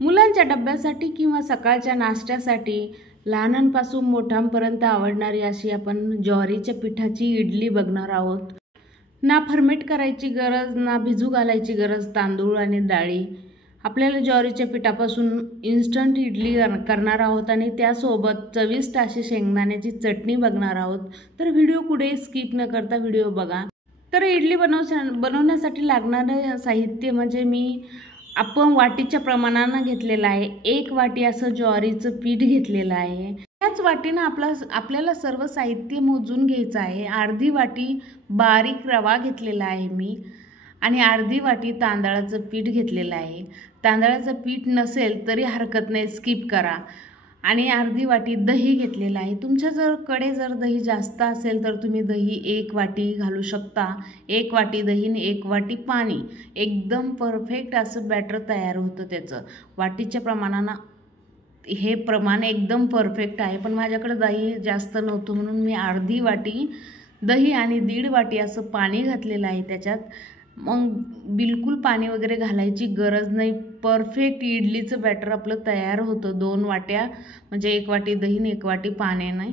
मुलांच्या डब्यासाठी किंवा सकाळच्या नाश्त्यासाठी लहानांपासून मोठ्यांपर्यंत आवडणारी अशी आपण ज्वारीच्या पिठाची इडली बघणार आहोत। ना फर्मेट करायची गरज ना भिजू घालायची गरज तांदूळ आणि डाळी। आपल्याला ज्वारीच्या पिठापासून इन्स्टंट इडली करणार आहोत आणि त्यासोबत चविष्ट अशी शेंगदाण्याची चटणी बघणार आहोत। तर व्हिडिओ कुठे स्किप न करता व्हिडिओ बघा। तर इडली बनवण्यासाठी लागणारे साहित्य म्हणजे मी आपण वाटीच्या प्रमाणाने घेतलेला आहे। 1 वाटी असं ज्वारीचं पीठ घेतलेलं आहे। त्याच वाटीने आपल्याला सर्व साहित्य मोजून घ्यायचं आहे। अर्धी वाटी बारीक रवा घेतलेला आहे मी आणि अर्धी वाटी तांदळाचं पीठ घेतलेलं आहे। तांदळाचं पीठ नसेल तरी हरकत नाही, स्किप करा। आणि अर्धी वाटी दही घेतलेलं आहे। तुमच्याकडे जर दही जास्त असेल तर तुम्ही दही 1 वाटी घालू शकता। 1 वाटी दही आणि 1 वाटी पाणी, एकदम परफेक्ट असं बॅटर तयार होतं त्याचं। वाटीच्या प्रमाणानं हे प्रमाण एकदम परफेक्ट आहे, पण माझ्याकडे दही जास्त नव्हतं म्हणून मी अर्धी वाटी दही आणि 1.5 वाटी असं पाणी घातलेलं आहे त्याच्यात। मग बिलकुल पाणी वगैरे घालायची गरज नाही, परफेक्ट इडलीचं बॅटर आपलं तयार होतं। 2 वाट्या म्हणजे 1 वाटी दही आणि 1 वाटी पाण्याने।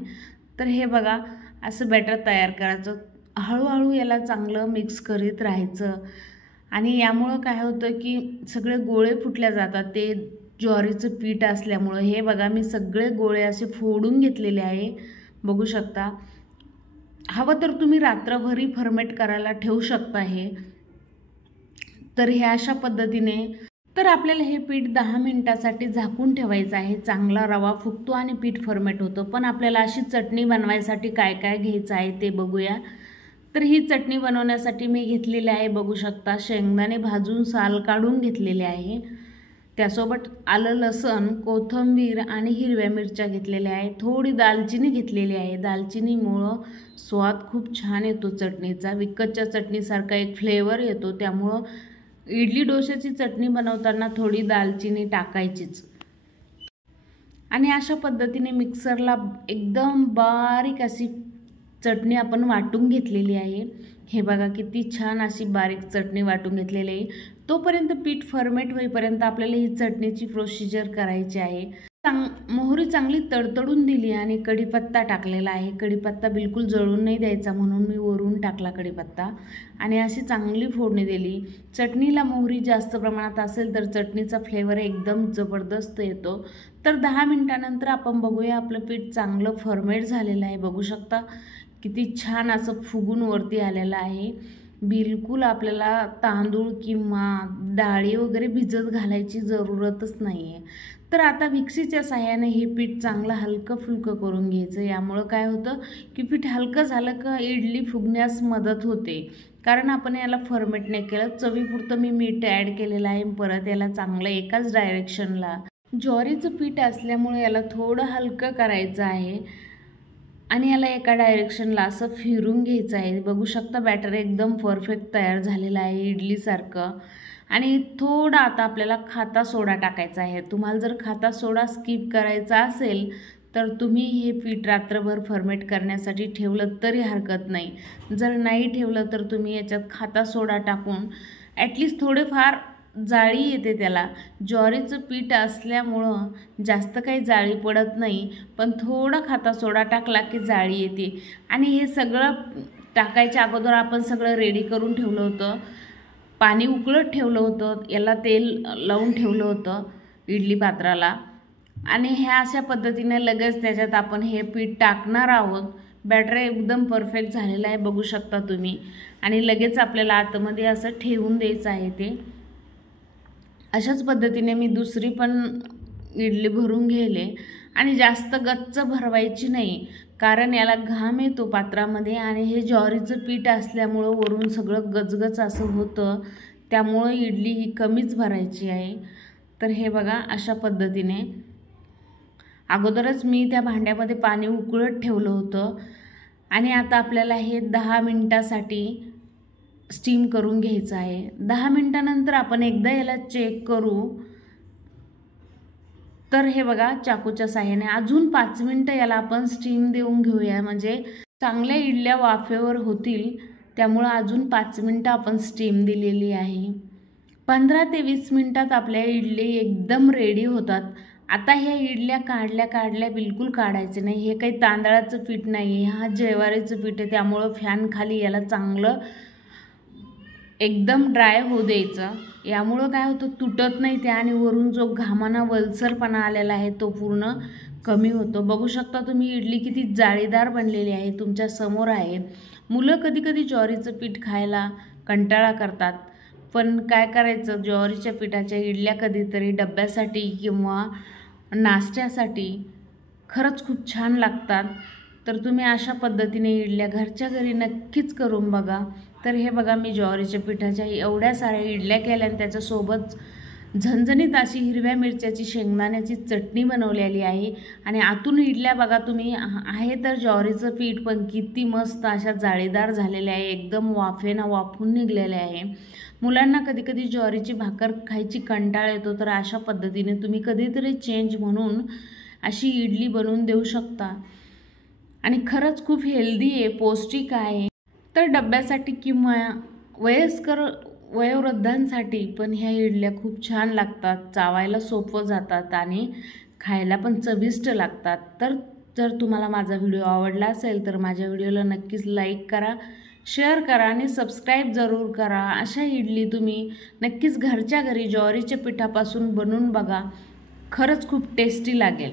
तर हे बघा असं बॅटर तयार करायचं। हळूहळू याला चांगलं मिक्स करीत राहायचं आणि यामुळं काय होतं की सगळे गोळे फुटल्या जातात ते ज्वारीचं पीठ असल्यामुळं। हे बघा मी सगळे गोळे असे फोडून घेतलेले आहे, बघू शकता। हवं तर तुम्ही रात्रभरी फर्मेट करायला ठेवू शकता हे। तर हे अशा पद्धतीने तर आपल्याला हे पीठ 10 मिनिटासाठी झाकून ठेवायचं आहे। चांगला रवा फुगतो आणि पीठ फर्मेट होतं। पण आपल्याला अशी चटणी बनवायसाठी काय काय घ्यायचं आहे ते बघूया। तर ही चटणी बनवण्यासाठी मी घेतलेली आहे, बघू शकता, शेंगदाणे भाजून साल काढून घेतलेले आहे। त्यासोबत आलं लसूण कोथिंबीर आणि हिरव्या मिरच्या घेतलेल्या आहे। थोडी दालचिनी घेतलेली आहे। दालचिनीमुळं स्वाद खूप छान येतो चटणीचा, विकतच्या चटणीसारखा एक फ्लेवर येतो। त्यामुळं इडली डोश्याची चटणी बनवताना थोडी दालचिनी टाकायचीच। आणि अशा पद्धतीने मिक्सरला एकदम बारीक अशी चटणी आपण वाटून घेतलेली आहे। हे बघा किती छान अशी बारीक चटणी वाटून घेतलेली आहे। तोपर्यंत पीठ फर्मेट होईपर्यंत आपल्याला ही चटणीची प्रोसिजर करायची आहे। मोहरी चांगली तडतडून दिली आणि कढीपत्ता टाकलेला आहे। कढीपत्ता बिलकुल जळून नाही द्यायचा म्हणून मी वरून टाकला कढीपत्ता आणि अशी चांगली फोडणी दिली। चटणीला मोहरी जास्त प्रमाणात असेल तर चटणीचा फ्लेवर एकदम जबरदस्त येतो। तर 10 मिनिटानंतर आपण बघूया आपलं पीठ चांगलं फर्मेट झालेलं आहे, बघू शकता किती छान असं फुगून वरती आलेलं आहे। बिलकुल आपल्याला तांदूळ किंवा डाळी वगैरे भिजत घालायची जरूरतच नाही आहे। तर आता मिक्सीच्या साहाय्याने हे पीठ चांगलं हलकं फुलकं करून घ्यायचं। यामुळं काय होतं की पीठ हलकं झालं का इडली फुगण्यास मदत होते, कारण आपण याला फर्मेट नाही केलं। चवीपुरतं मी मीठ ॲड केलेलं आहे। परत याला चांगलं एकाच डायरेक्शनला, ज्वारीचं पीठ असल्यामुळे याला थोडं हलकं करायचं आहे आणि याला एका डायरेक्शनला असं फिरून घ्यायचं आहे। बघू शकता बॅटर एकदम परफेक्ट तयार झालेलं आहे इडलीसारखं। आणि थोडा आता आपल्याला खाता सोडा टाकायचा आहे। तुम्हाला जर खाता सोडा स्किप करायचा असेल तर तुम्ही हे पीठ रात्रभर फर्मेट करण्यासाठी ठेवलं तरी हरकत नाही। जर नाही ठेवलं तर तुम्ही याच्यात खाता सोडा टाकून ॲटलिस्ट थोडेफार जाळी येते त्याला। ज्वारीचं पीठ असल्यामुळं जास्त काही जाळी पडत नाही, पण थोडा खाता सोडा टाकला की जाळी येते। आणि हे सगळं टाकायच्या अगोदर आपण सगळं रेडी करून ठेवलं होतं। पाणी उकळत ठेवलं होतं, याला तेल लावून ठेवलं होतं इडली पात्राला आणि ह्या अशा पद्धतीने लगेच त्याच्यात आपण हे पीठ टाकणार आहोत। बॅटर एकदम परफेक्ट झालेलं आहे, बघू शकता तुम्ही। आणि लगेच आपल्याला आतमध्ये असं ठेवून द्यायचं आहे ते। अशाच पद्धतीने मी दुसरी पण इडली भरून घेले आणि जास्त गच्च भरवायची नाही, कारण याला घाम येतो पात्रामध्ये आणि हे ज्वारीचं पीठ असल्यामुळं वरून सगळं गजगज असं होतं। त्यामुळं इडली ही कमीच भरायची आहे। तर हे बघा अशा पद्धतीने अगोदरच मी त्या भांड्यामध्ये पाणी उकळत ठेवलं होतं आणि आता आपल्याला हे 10 मिनिटासाठी स्टीम करून घ्यायचं आहे। 10 मिनिटानंतर आपण एकदा याला चेक करू। तर हे बघा चाकूच्या साहाय्याने अजून 5 मिनिटं याला आपण स्टीम देऊन घेऊया, म्हणजे चांगल्या इडल्या वाफेवर होतील। त्यामुळं अजून 5 मिनिटं आपण स्टीम दिलेली आहे। 15 ते 20 मिनिटात आपल्या इडली एकदम रेडी होतात। आता ह्या इडल्या काढल्या बिलकुल काढायचे नाही। हे काही तांदळाचं पीठ नाही, हा ज्वारीचं पीठ आहे, त्यामुळं फॅन खाली याला चांगलं एकदम ड्राय होऊ द्यायचं। यामुळं काय होतं, तुटत नाही ते आणि वरून जो घामाना वलसरपणा आलेला आहे तो पूर्ण कमी होतो। बघू शकता तुम्ही इडली किती जाळीदार बनलेली आहे, तुमच्या समोर आहे। मुलं कधी कधी ज्वारीचं पीठ खायला कंटाळा करतात, पण काय करायचं, ज्वारीच्या पिठाच्या इडल्या कधीतरी डब्यासाठी किंवा नाश्त्यासाठी खरंच खूप छान लागतात। तर तुम्ही अशा पद्धतीने इडल्या घरच्या घरी नक्कीच करून बघा। तर हे बघा, मी ज्वारीच्या पिठाच्या एवढ्या साऱ्या इडल्या केल्या आणि त्याच्यासोबत झणझणीत अशी हिरव्या मिरच्याची शेंगदाण्याची चटणी बनवलेली आहे। आणि आतून इडल्या बघा तुम्ही, आहे तर ज्वारीचं पीठ पण किती मस्त अशा जाळीदार झालेल्या आहे, एकदम वाफेनं वाफून निघलेले आहे। मुलांना कधी कधी ज्वारीची भाकर खायची कंटाळा येतो, तर अशा पद्धतीने तुम्ही कधीतरी चेंज म्हणून अशी इडली बनवून देऊ शकता आणि खरंच खूप हेल्दी आहे, पौष्टिक आहे। तर डब्यासाठी किंवा वयोवृद्धांसाठी पण ह्या इडल्या खूप छान लागतात, चावायला सोपं जातात आणि खायला पण चविष्ट लागतात। तर जर तुम्हाला माझा व्हिडिओ आवडला असेल तर माझ्या व्हिडिओला नक्कीच लाईक करा, शेअर करा आणि सबस्क्राईब जरूर करा। अशा इडली तुम्ही नक्कीच घरच्या घरी ज्वारीच्या पिठापासून बनवून बघा, खरंच खूप टेस्टी लागेल।